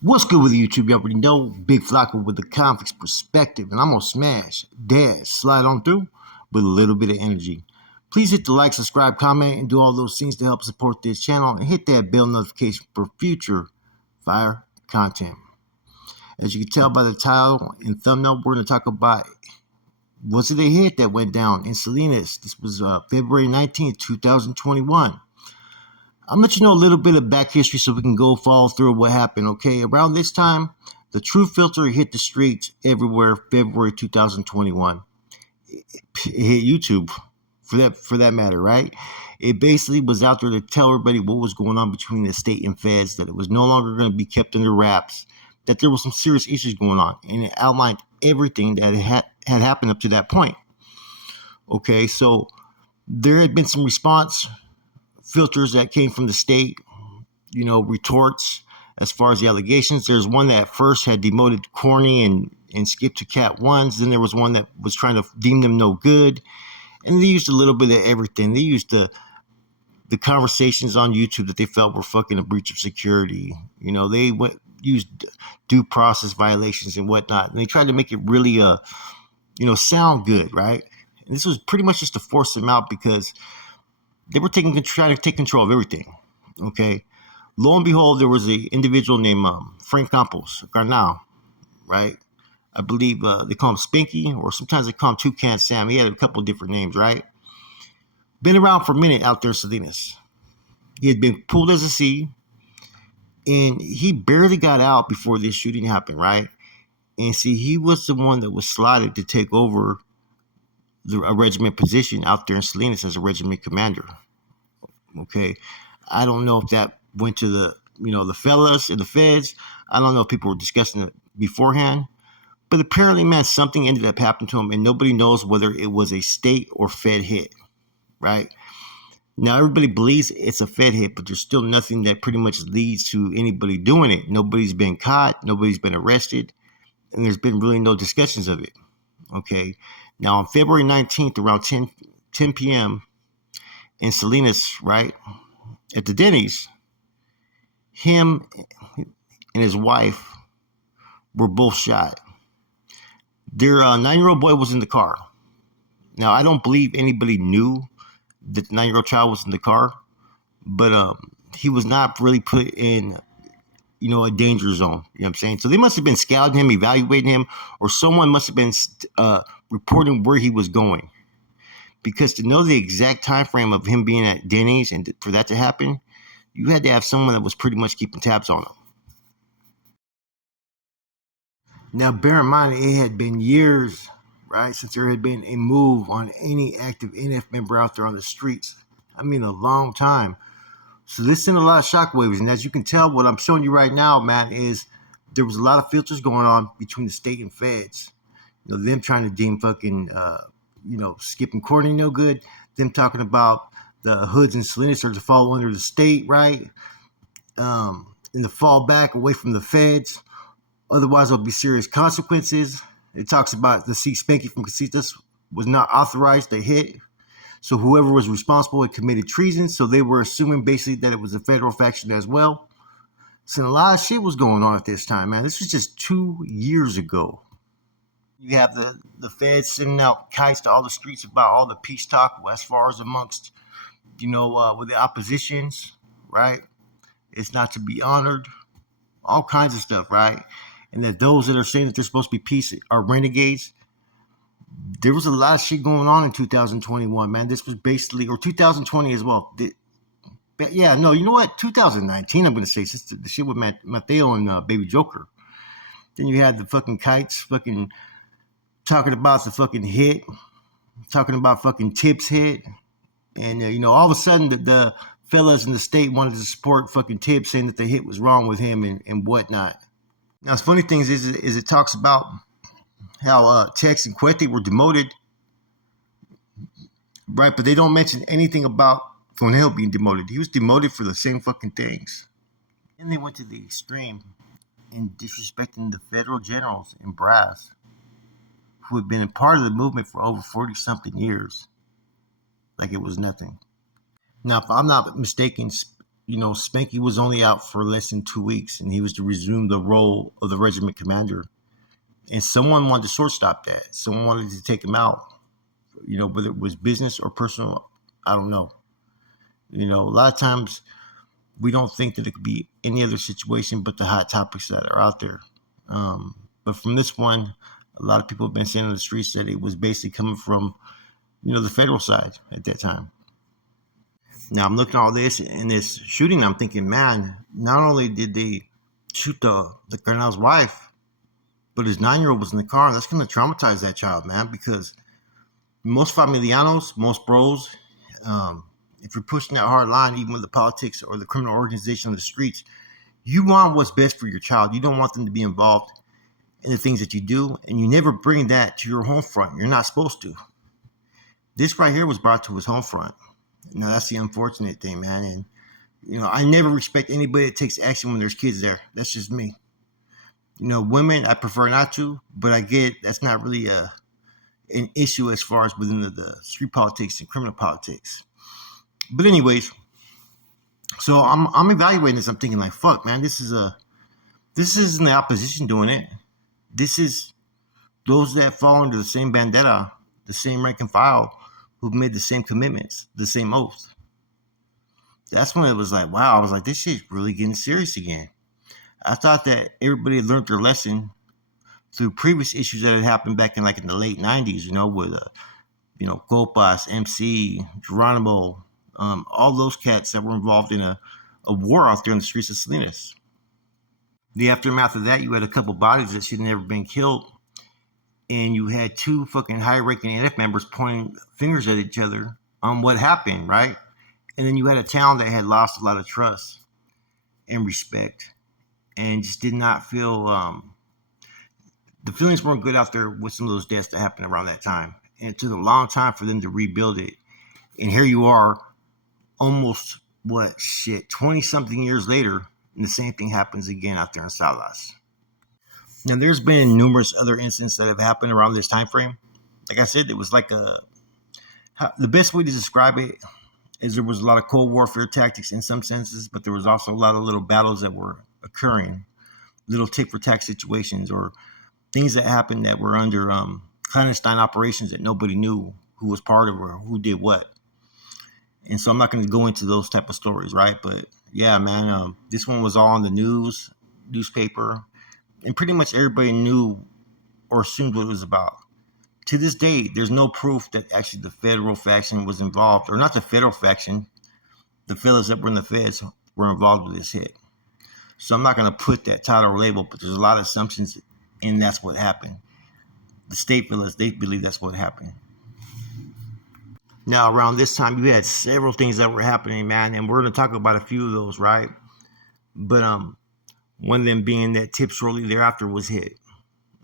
What's good with YouTube? You already know. Big Flocka with the conflicts perspective, and I'm gonna smash, dash, slide on through with a little bit of energy. Please hit the like, subscribe, comment, and do all those things to help support this channel, and hit that bell notification for future fire content. As you can tell by the title and thumbnail, we're gonna talk about was it a hit that went down in Salinas. This was February 19th, 2021. I'll let you know a little bit of back history so we can go follow through what happened, okay? Around this time, the Truth Filter hit the streets everywhere, February 2021. It hit YouTube, for that matter, right? It basically was out there to tell everybody what was going on between the state and feds, that it was no longer going to be kept under wraps, that there was some serious issues going on, and it outlined everything that had happened up to that point. Okay, so there had been some response filters that came from the state, retorts as far as the allegations. There's one that at first had demoted Corny and skipped to Cat Ones. Then there was one that was trying to deem them no good. And they used a little bit of everything. They used the conversations on YouTube that they felt were fucking a breach of security. They used due process violations and whatnot. And they tried to make it really sound good, right? And this was pretty much just to force them out because they were trying to take control of everything. Okay. Lo and behold, there was an individual named Frank Campos Garnal, right? I believe they call him Spanky, or sometimes they call him Toucan Sam. He had a couple of different names, right? Been around for a minute out there in Salinas. He had been pulled as a C, and he barely got out before this shooting happened, right? And see, he was the one that was slotted to take over a regiment position out there in Salinas as a regiment commander. Okay, I don't know if that went to the fellas and the feds. I don't know if people were discussing it beforehand, but apparently, man, something ended up happening to him, and nobody knows whether it was a state or fed hit, right? Now, everybody believes it's a fed hit, but there's still nothing that pretty much leads to anybody doing it. Nobody's been caught, nobody's been arrested, and there's been really no discussions of it. Okay, now on February 19th, around 10 p.m. in Salinas, right, at the Denny's, him and his wife were both shot. Their 9-year-old boy was in the car. Now, I don't believe anybody knew that the 9-year-old child was in the car, but he was not really put in a danger zone. You know what I'm saying? So they must have been scouting him, evaluating him, or someone must have been reporting where he was going. Because to know the exact time frame of him being at Denny's and for that to happen, you had to have someone that was pretty much keeping tabs on him. Now, bear in mind, it had been years, right, since there had been a move on any active NF member out there on the streets. I mean, a long time. So this sent a lot of shockwaves, and as you can tell, what I'm showing you right now, man, is there was a lot of filters going on between the state and feds. Them trying to deem fucking, skipping Courtney no good. Them talking about the hoods and Salinas are to fall under the state, right? And to fall back away from the feds. Otherwise, there'll be serious consequences. It talks about the C Spanky from Casitas was not authorized to hit. So whoever was responsible had committed treason. So they were assuming basically that it was a federal faction as well. So a lot of shit was going on at this time, man. This was just 2 years ago. You have the feds sending out kites to all the streets about all the peace talk as far as amongst, with the oppositions, right? It's not to be honored. All kinds of stuff, right? And that those that are saying that they're supposed to be peace are renegades. There was a lot of shit going on in 2021, man. This was basically, or 2020 as well. Yeah, no, you know what? 2019, I'm going to say, since the shit with Mateo and Baby Joker. Then you had the fucking kites fucking talking about the fucking hit, talking about fucking Tips hit. And, all of a sudden, the fellas in the state wanted to support fucking Tips, saying that the hit was wrong with him and whatnot. Now, the funny thing is it talks about how Tex and Cuete were demoted, right? But they don't mention anything about Fonel being demoted. He was demoted for the same fucking things. And they went to the extreme in disrespecting the federal generals in brass who had been a part of the movement for over 40-something years, like it was nothing. Now, if I'm not mistaken, Spanky was only out for less than 2 weeks, and he was to resume the role of the regiment commander. And someone wanted to shortstop that. Someone wanted to take him out. Whether it was business or personal, I don't know. A lot of times we don't think that it could be any other situation but the hot topics that are out there. But from this one, a lot of people have been saying on the streets that it was basically coming from, the federal side at that time. Now I'm looking at all this in this shooting. I'm thinking, man, not only did they shoot the colonel's wife, but his 9-year-old was in the car. That's going to traumatize that child, man, because most familianos, most bros, if you're pushing that hard line, even with the politics or the criminal organization on the streets, you want what's best for your child. You don't want them to be involved in the things that you do, and you never bring that to your home front. You're not supposed to. This right here was brought to his home front. Now, that's the unfortunate thing, man. And, I never respect anybody that takes action when there's kids there. That's just me. Women, I prefer not to, but I get that's not really an issue as far as within the street politics and criminal politics. But anyways, so I'm evaluating this. I'm thinking like, fuck, man, this isn't the opposition doing it. This is those that fall under the same bandana, the same rank and file, who've made the same commitments, the same oath. That's when it was like, wow, I was like, this shit's really getting serious again. I thought that everybody had learned their lesson through previous issues that had happened back in the late 90s, with Copas, MC, Geronimo, all those cats that were involved in a war out there in the streets of Salinas. The aftermath of that, you had a couple bodies that should have never been killed, and you had two fucking high-ranking NF members pointing fingers at each other on what happened, right? And then you had a town that had lost a lot of trust and respect, and just did not feel the feelings weren't good out there with some of those deaths that happened around that time. And it took a long time for them to rebuild it. And here you are, almost 20-something years later, and the same thing happens again out there in Salinas. Now, there's been numerous other incidents that have happened around this time frame. Like I said, it was like the best way to describe it is there was a lot of Cold Warfare tactics in some senses, but there was also a lot of little battles that were occurring, little tit-for-tat situations or things that happened that were under clandestine operations that nobody knew who was part of or who did what. And so I'm not going to go into those type of stories, right? But yeah, man, this one was all on the newspaper, and pretty much everybody knew or assumed what it was about. To this day, there's no proof that actually the federal faction was involved, or not the federal faction, the fellas that were in the feds were involved with this hit. So I'm not going to put that title or label, but there's a lot of assumptions, and that's what happened. The state fellas, they believe that's what happened. Now, around this time, you had several things that were happening, man, and we're going to talk about a few of those, right? But one of them being that Tip shortly thereafter was hit.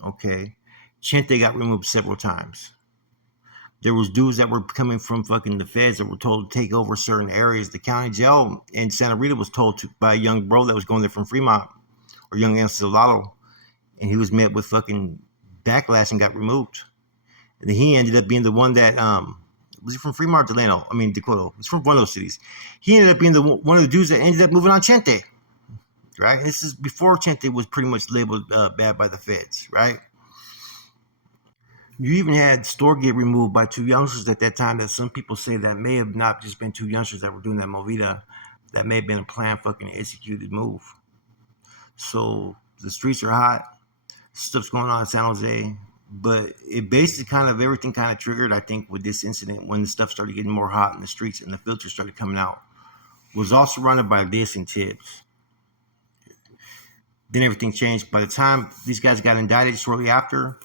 Okay, Chente got removed several times. There was dudes that were coming from fucking the feds that were told to take over certain areas. The county jail in Santa Rita was told to by a young bro that was going there from Fremont, or young Encelado, and he was met with fucking backlash and got removed. And then he ended up being the one that was he from Fremont or Delano? I mean Dakota. He's from one of those cities. He ended up being one of the dudes that ended up moving on Chente. Right? This is before Chente was pretty much labeled bad by the feds, right? You even had Store get removed by two youngsters at that time that some people say that may have not just been two youngsters that were doing that movida. That may have been a planned fucking executed move. So the streets are hot. Stuff's going on in San Jose. But it basically everything triggered, I think, with this incident when the stuff started getting more hot in the streets and the filters started coming out. Was all surrounded by this and tips. Then everything changed. By the time these guys got indicted shortly after,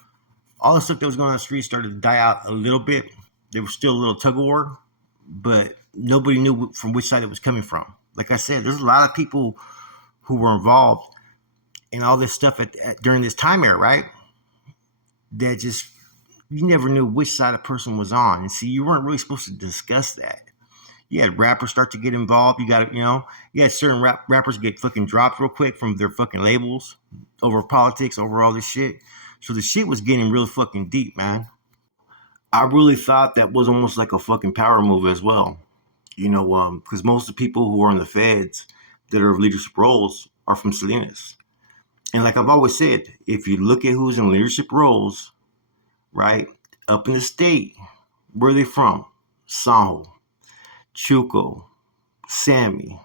all the stuff that was going on the street started to die out a little bit. There was still a little tug of war, but nobody knew from which side it was coming from. Like I said, there's a lot of people who were involved in all this stuff during this time era, right? That just, you never knew which side a person was on. And see, you weren't really supposed to discuss that. You had rappers start to get involved. You had certain rappers get fucking dropped real quick from their fucking labels over politics, over all this shit. So the shit was getting real fucking deep, man. I really thought that was almost like a fucking power move as well. because most of the people who are in the feds that are of leadership roles are from Salinas. And like I've always said, if you look at who's in leadership roles, right, up in the state, where are they from? Sanjo, Chuco, Sammy,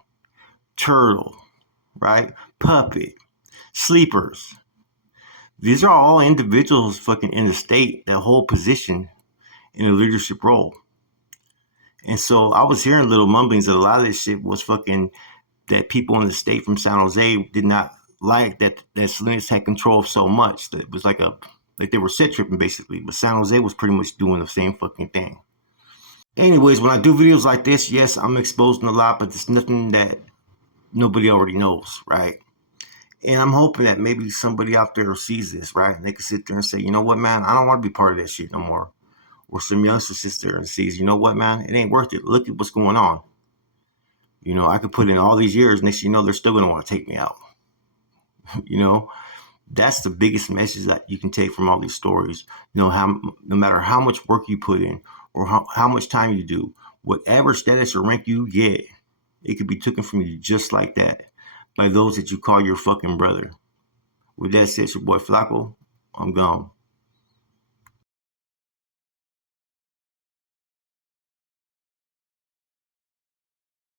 Turtle, right? Puppet, Sleepers. These are all individuals fucking in the state that hold position in a leadership role. And so I was hearing little mumblings that a lot of this shit was fucking that people in the state from San Jose did not like that Salinas had control of so much that it was like they were set tripping basically. But San Jose was pretty much doing the same fucking thing. Anyways, when I do videos like this, yes, I'm exposing a lot, but it's nothing that nobody already knows, right? And I'm hoping that maybe somebody out there sees this, right? And they can sit there and say, you know what, man, I don't want to be part of that shit no more. Or some youngster sits there and sees, you know what, man, it ain't worth it. Look at what's going on. I could put in all these years, next thing you know, they're still going to want to take me out. you know, that's the biggest message that you can take from all these stories. No matter how much work you put in or how much time you do, whatever status or rank you get, it could be taken from you just like that by those that you call your fucking brother. With that said, it's your boy Flacco. I'm gone.